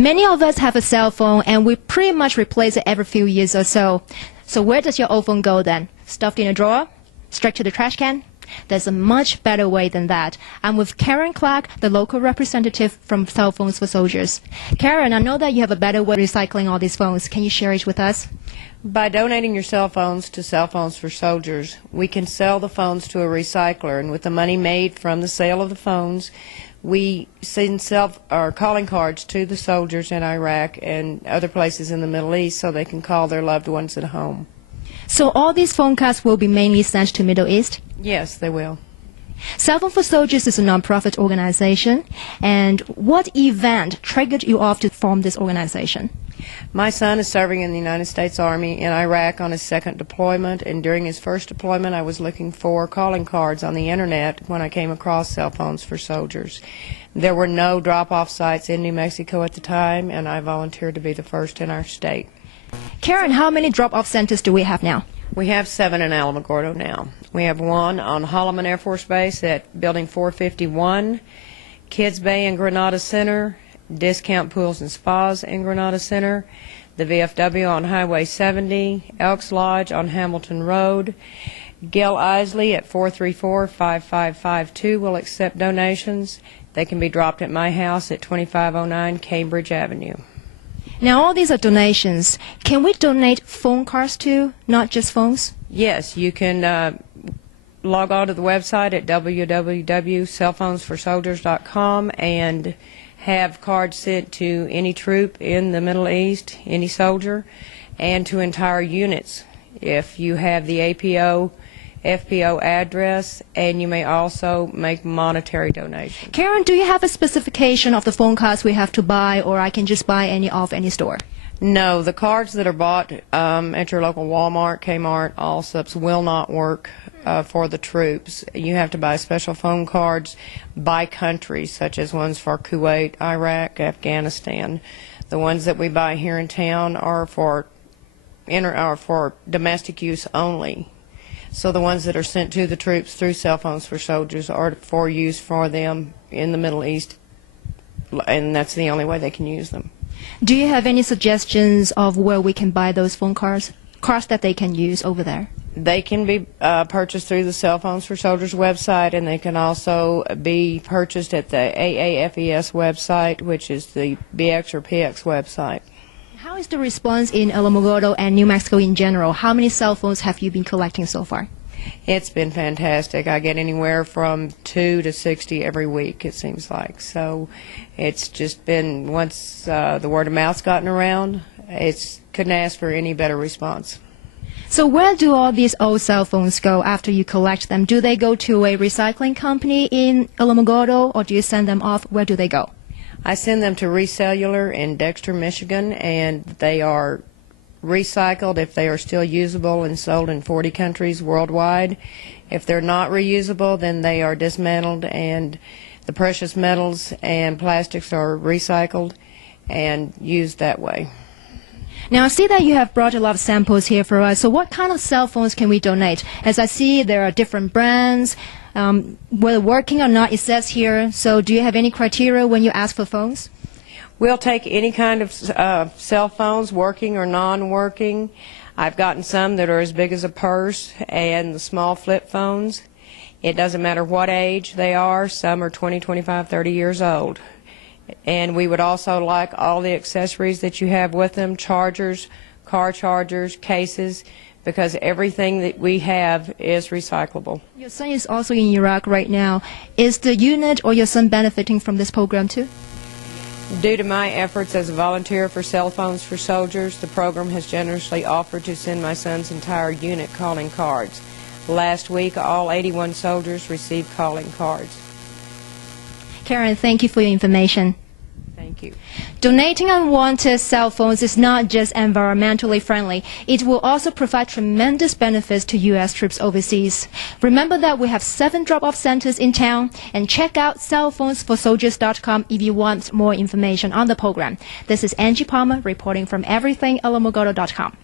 Many of us have a cell phone, and we pretty much replace it every few years or so. So where does your old phone go then? Stuffed in a drawer? Straight to the trash can? There's a much better way than that. I'm with Karen Clark, the local representative from Cell Phones for Soldiers. Karen, I know that you have a better way of recycling all these phones. Can you share it with us? By donating your cell phones to Cell Phones for Soldiers, we can sell the phones to a recycler, and with the money made from the sale of the phones, we send calling cards to the soldiers in Iraq and other places in the Middle East so they can call their loved ones at home. So all these phone cards will be mainly sent to Middle East? Yes, they will. Cell Phone for Soldiers is a non-profit organization. And what event triggered you off to form this organization? My son is serving in the United States Army in Iraq on his second deployment, and during his first deployment I was looking for calling cards on the internet when I came across Cell Phones for Soldiers. There were no drop-off sites in New Mexico at the time, and I volunteered to be the first in our state. Karen, how many drop-off centers do we have now? We have 7 in Alamogordo now. We have one on Holloman Air Force Base at Building 451, Kids Bay in Granada Center, Discount Pools and Spas in Granada Center, the VFW on Highway 70, Elks Lodge on Hamilton Road. Gail Isley at 434-5552 will accept donations. They can be dropped at my house at 2509 Cambridge Avenue. Now all these are donations. Can we donate phone cards too, not just phones? Yes, you can log on to the website at www.cellphonesforsoldiers.com and have cards sent to any troop in the Middle East, any soldier, and to entire units if you have the APO, FPO address, and you may also make monetary donations. Karen, do you have a specification of the phone cards we have to buy, or I can just buy any off any store? No, the cards that are bought at your local Walmart, Kmart, Allsups will not work for the troops. You have to buy special phone cards by country, such as ones for Kuwait, Iraq, Afghanistan. The ones that we buy here in town are for domestic use only. So the ones that are sent to the troops through Cell Phones for Soldiers are for use for them in the Middle East, and that's the only way they can use them. Do you have any suggestions of where we can buy those phone cards that they can use over there? They can be purchased through the Cell Phones for Soldiers website, and they can also be purchased at the AAFES website, which is the BX or PX website. How is the response in Alamogordo and New Mexico in general? How many cell phones have you been collecting so far? It's been fantastic. I get anywhere from 2 to 60 every week, it seems like. So it's just been, once the word of mouth's gotten around, couldn't ask for any better response. So where do all these old cell phones go after you collect them? Do they go to a recycling company in Alamogordo, or do you send them off? Where do they go? I send them to Recellular in Dexter, Michigan, and they are recycled if they are still usable and sold in 40 countries worldwide. If they're not reusable, then they are dismantled, and the precious metals and plastics are recycled and used that way. Now, I see that you have brought a lot of samples here for us. So what kind of cell phones can we donate? As I see, there are different brands. Whether working or not, it says here. So do you have any criteria when you ask for phones? We'll take any kind of cell phones, working or non-working. I've gotten some that are as big as a purse, and the small flip phones. It doesn't matter what age they are. Some are 20, 25, 30 years old. And we would also like all the accessories that you have with them, chargers, car chargers, cases, because everything that we have is recyclable. Your son is also in Iraq right now. Is the unit or your son benefiting from this program too? Due to my efforts as a volunteer for Cell Phones for Soldiers, the program has generously offered to send my son's entire unit calling cards. Last week, all 81 soldiers received calling cards. Karen, thank you for your information. Thank you. Donating unwanted cell phones is not just environmentally friendly. It will also provide tremendous benefits to U.S. troops overseas. Remember that we have 7 drop-off centers in town, and check out cellphonesforsoldiers.com if you want more information on the program. This is Angie Palmer reporting from everythingalamogordo.com.